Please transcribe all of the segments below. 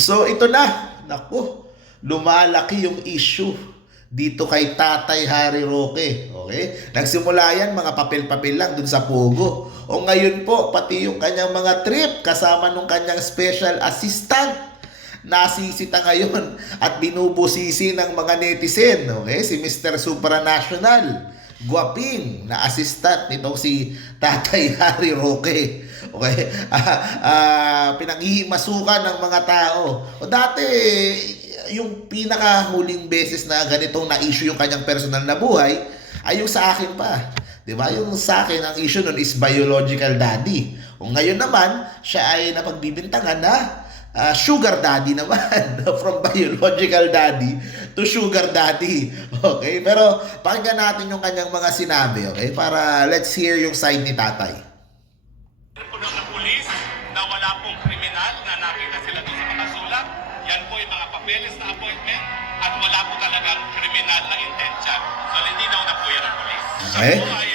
So ito na, naku, lumalaki yung issue dito kay Tatay Harry Roque. Okay? Nagsimula yan mga papel-papel lang dun sa Pogo. O ngayon po, pati yung kanyang mga trip kasama nung kanyang special assistant nasisita ngayon at binubusisi ng mga netizen. Okay? Si Mr. Supranational, guwaping na assistant nitong si Tatay Harry Roque. Okay? Pinaghihimasukan ng mga tao. O dati, yung pinakahuling beses na ganitong na-issue yung kanyang personal na buhay, ay yung sa akin pa. 'Di ba? Yung sa akin, ang issue nun is biological daddy. O ngayon naman, siya ay napagbibintangan na sugar daddy naman. From biological daddy to sugar daddy. Okay? Pero pakinggan natin yung kanyang mga sinabi, okay? Para let's hear yung side ni tatay. Puno ng pulis na wala pong kriminal na nakita sila doon sa mga sulat. Yan po yung mga papeles na appointment at wala po talagang kriminal na intention. So, linaw na po yan ang pulis. Okay. Siya po ay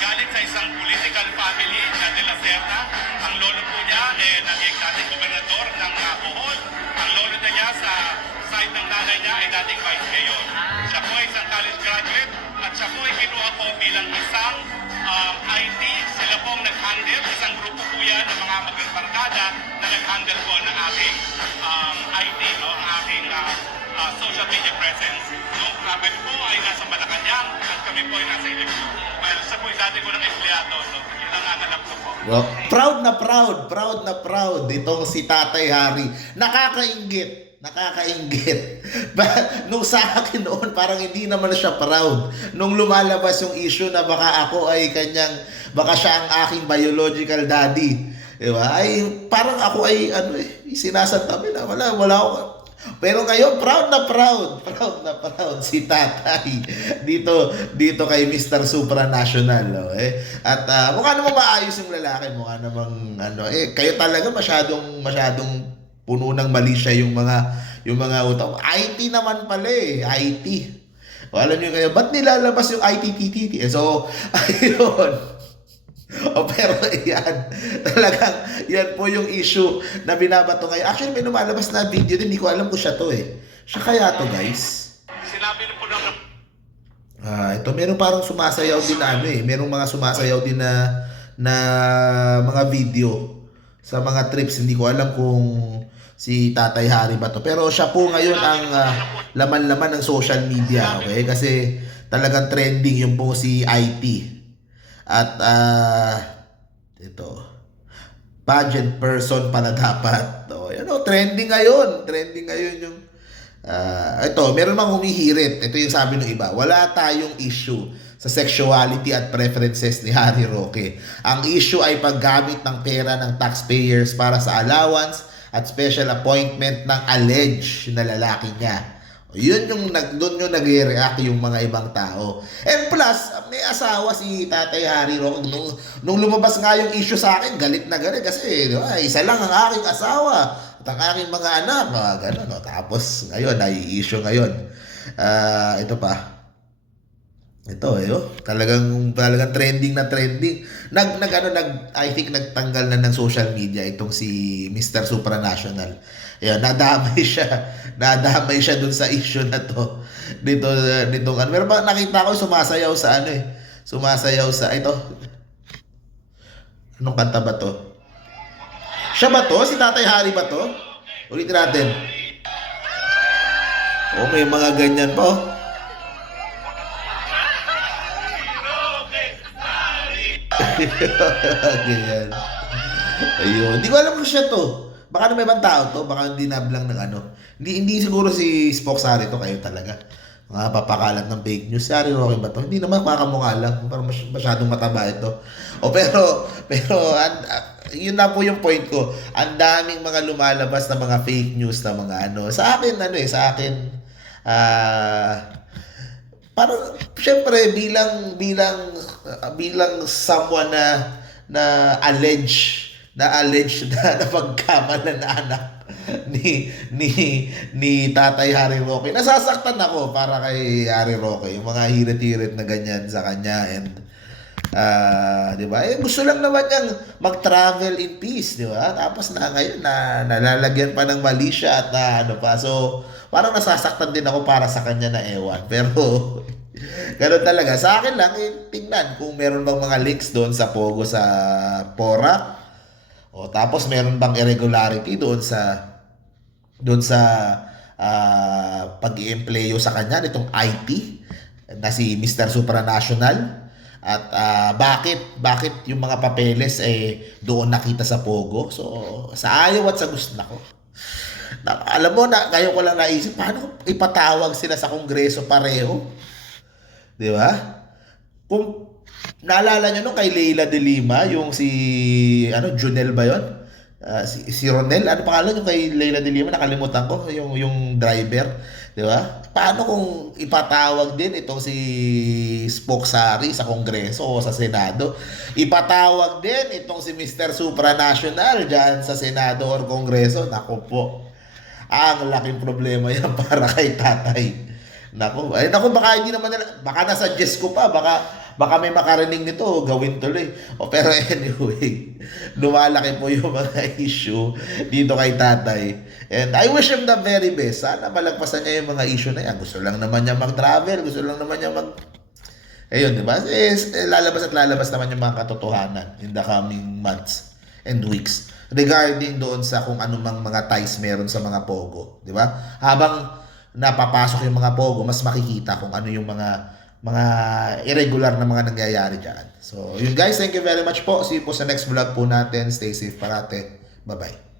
galing sa isang political family na De La Serna. Ang lolo po niya naging dating gobernador ng Bohol. Ang lolo niya sa side ng nanay niya ay dating vice mayor. Siya po ay isang college graduate at siya po ay kinuha po bilang isang IT. Sila pong nag-handle, isang grupo po yan ng mga magbarkada na nag-handle po ng aking IT, no? Ang aking social media presence. No? Kami po ay nasa Malacanang at kami po ay nasa Ilocos. Well, siya po ay dati ko ng empleyado. No? Yun ang anak ko po. Well, proud na proud itong si Tatay Harry. Nakakainggit. Nung sa akin noon, parang hindi naman siya proud. Nung lumalabas yung issue na baka ako ay baka siya ang aking biological daddy. Diba? Ay, parang ako ay, sinasantabi na, wala ako. Pero ngayon, proud na proud si Tatay dito kay Mr. Supranational. Okay? At mukha namang maayos yung lalaki, mukha namang kayo talaga masyadong puno ng mali siya yung mga utang. IT naman pala IT. O, alam niyo kayo, ba't nilalabas yung ITTT? So, ayun. Pero yan, talagang yan po yung issue na binabato ngayon. Actually, may lumalabas na video din, hindi ko alam kung siya to Siya kaya to, guys? Sinabi na po ng Ito, meron parang sumasayaw din na merong mga sumasayaw din na mga video sa mga trips. Hindi ko alam kung si Tatay Harry ba to. Pero siya po ngayon ang laman-laman ng social media, okay? Kasi talagang trending yung po si IT. At ito, pageant person pala dapat. Trending ngayon yung ito, meron mang humihirit. Ito yung sabi ng iba. Wala tayong issue sa sexuality at preferences ni Harry Roque. Ang issue ay paggamit ng pera ng taxpayers para sa allowance at special appointment ng alleged na lalaki niya. Yun doon yung nagre-react yung mga ibang tao. And plus, may asawa si Tatay Harry Roque. Nung lumabas nga yung issue sa akin, galit na galit kasi isa lang ang aking asawa at ang aking mga anak. Ganun, no? Tapos ngayon, nai-issue ngayon. Ito pa. Ito talagang trending na trending. I think nagtanggal na ng social media itong si Mr. Supranational. Ayun, nadamay siya dun sa issue na to. Nitong meron ba nakita ko sumasayaw sa sumasayaw sa ito. Anong kanta ba to? Siya ba to? Si Tatay Harry ba to? Ulitin natin. May mga ganyan pa Ganyan. Ayun. Hindi ko alam kung siya to. Baka na may ibang tao to. Baka hindi nablang ng Hindi siguro si Spock Sari to. Kayo talaga. Mga papakalat ng fake news. Sari Roque ba to? Hindi naman makamukha lang. Parang masyadong mataba ito. Pero yun na po yung point ko. Ang daming mga lumalabas na mga fake news na mga Sa akin, parang syempre bilang someone na alleged na pagkamalan na anak ni Tatay Harry Roque. Nasasaktan ako para kay Harry Roque, yung mga hirit-hirit na ganyan sa kanya, and Di ba? Eh, gusto lang naman niyang mag-travel in peace, di ba? Tapos na ngayon na nalalagyan pa ng mali siya at na ano pa. So, parang nasasaktan din ako para sa kanya na ewan. Pero, ganun talaga. Sa akin lang, tingnan kung meron bang mga links doon sa Pogo sa Pora. O tapos meron bang irregularity doon sa pag-i-empleyo sa kanya nitong IT na si Mr. Supranational. At bakit yung mga papeles doon nakita sa Pogo. So sa ayaw at sa gusto nako. Alam mo na ngayon ko lang naisip paano ipatawag sila sa kongreso pareho. 'Di ba? Kung naalala nyo nung kay Leila de Lima, yung si Junel ba 'yon? Si Ronel, ano pangalan yung kay Leila de Lima, nakalimutan ko, yung driver, 'di ba? Paano kung ipatawag din itong si Spoksari sa Kongreso o sa Senado? Ipatawag din itong si Mr. Supranational diyan sa Senado or Kongreso. Nako po. Ang laking problema yan para kay tatay. Nako, baka hindi naman baka nasa-suggest ko pa, baka may makarinig nito, gawin tuloy. Pero anyway, lumalaki po yung mga issue dito kay tatay. And I wish him the very best. Sana malagpasan niya yung mga issue na yan. Gusto lang naman niya mag-travel, gusto lang naman niya Ayun, di ba? Lalabas at lalabas naman yung mga katotohanan in the coming months and weeks regarding doon sa kung anumang mga ties meron sa mga Pogo, di ba? Habang napapasok yung mga Pogo, mas makikita kung ano yung mga irregular na mga nangyayari dyan. So, yun guys, thank you very much po. See you po sa next vlog po natin. Stay safe parate. Bye-bye.